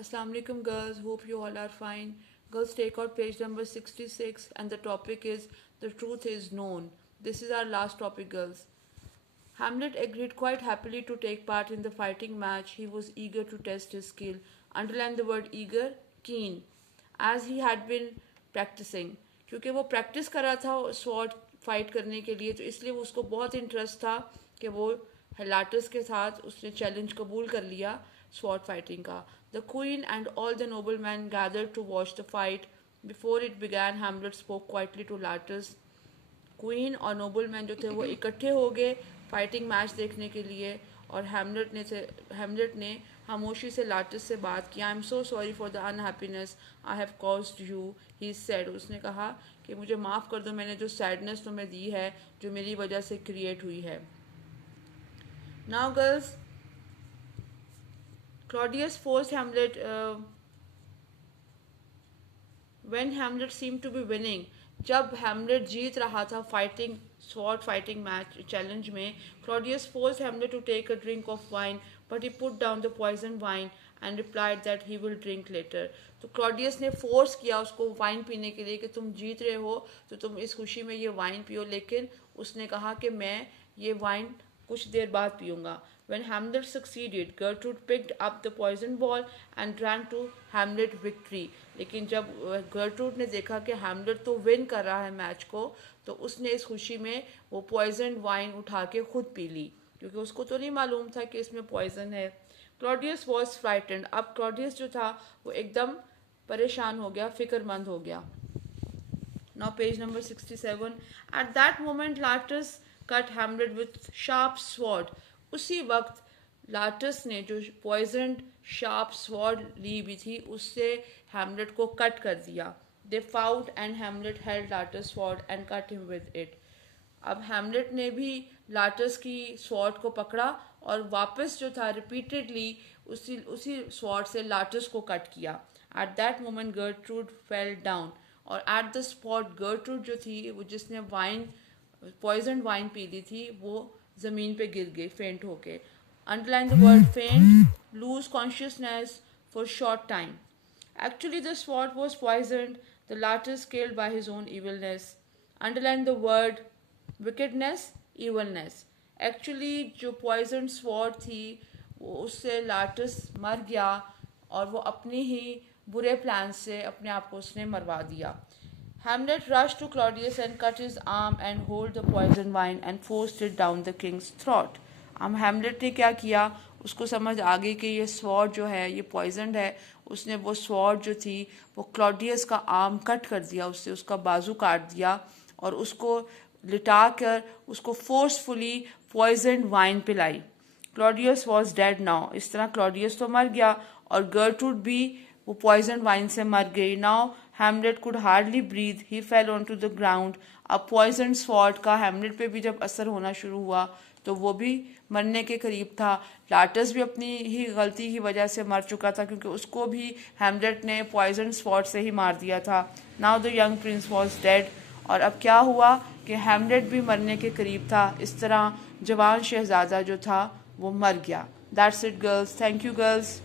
Assalamu alaikum girls, hope you all are fine. Girls, take out page number 66 and the topic is The Truth is Known. This is our last topic, girls. Hamlet agreed quite happily to take part in the fighting match. He was eager to test his skill. Underline the word eager, keen, as he had been practicing. क्योंकि वो practice कर रहा था sword fight करने के लिए, तो इसलिए उसको बहुत इंटरेस्ट था कि वो हेलाटस के साथ उसने चैलेंज कबूल कर लिया स्वॉर्ड फाइटिंग का. The queen and all the noble man gathered to watch the fight. Before it began Hamlet spoke quietly to Laertes. Queen और नोबल मैन जो थे वो इकट्ठे हो गए फाइटिंग मैच देखने के लिए, और हेमलेट ने खामोशी से लाटस से बात की. I am so sorry for the unhappiness I have caused you, he said. उसने कहा कि मुझे माफ़ कर दो, मैंने जो सैडनेस तुम्हें दी है, जो मेरी वजह से क्रिएट हुई है. Now girls, Claudius forced Hamlet when Hamlet seem to be winning. जब हैमलेट जीत रहा था fighting sword fighting match challenge में, Claudius forced Hamlet to take a drink of wine, but he put down the poison wine and replied that he will drink later. तो Claudius ने force किया उसको wine पीने के लिए कि तुम जीत रहे हो तो तुम इस खुशी में ये वाइन पियो, लेकिन उसने कहा कि मैं ये वाइन कुछ देर बाद पीऊँगा. When Hamlet succeeded, Gertrude picked up the poison ball and ran to Hamlet victory. लेकिन जब गर्ट्रूड ने देखा कि हैमलेट तो विन कर रहा है मैच को, तो उसने इस खुशी में वो पॉइजन वाइन उठा के खुद पी ली, क्योंकि उसको तो नहीं मालूम था कि इसमें पॉइजन है. Claudius was frightened. अब क्लॉडियस जो था वो एकदम परेशान हो गया, फिक्रमंद हो गया. Now page number 67. At that moment Laertes cut Hamlet with sharp sword. उसी वक्त लाटस ने जो पॉइजन शार्प स्वॉर्ड ली हुई थी उससे हैमलेट को कट कर दिया. They fought and Hamlet held Laertes sword and cut him with it. अब हैमलेट ने भी लाटस की स्वॉर्ड को पकड़ा और वापस जो था रिपीटेडली उसी स्वॉर्ड से लाटस को कट किया. Eight that moment Gertrude fell down. और एट द स्पॉट गर्ट्रूड जो थी, वो जिसने पॉइजन वाइन पी ली थी, वो ज़मीन पे गिर गई फेंट होके. Underline the word faint, lose consciousness for short time. Actually the sword was poisoned, the Laertes killed by his own evilness. Underline the word wickedness, evilness. Actually जो poison sword थी वो उससे लाटस मर गया और वो अपनी ही बुरे प्लान से अपने आप को उसने मरवा दिया. Hamlet rushed to Claudius and cut his arm and hold the poison wine and forced it down the king's throat. अब हैमलेट ने क्या किया, उसको समझ आ गई कि ये स्वॉर्ड जो है ये पॉइजनड है. उसने वो स्वॉर्ड जो थी वो क्लॉडियस का आर्म कट कर दिया, उससे उसका बाजू काट दिया और उसको लिटा कर उसको फोर्सफुली पॉइजनड वाइन पिलाई. Claudius was dead now. इस तरह क्लॉडियस तो मर गया और गर्ट्रूड भी वो पॉइजन वाइन से मर गई. Now Hamlet could hardly breathe, he fell on to the ground. अब पॉइजन स्वॉर्ड का हैमलेट पे भी जब असर होना शुरू हुआ तो वो भी मरने के करीब था. लाटस भी अपनी ही गलती की वजह से मर चुका था, क्योंकि उसको भी हैमलेट ने पॉइजन स्वॉर्ड से ही मार दिया था. Now the young Prince was dead. और अब क्या हुआ कि हैमलेट भी मरने के करीब था. इस तरह जवान शहजादा जो था वो मर गया. That's it girls. Thank you girls.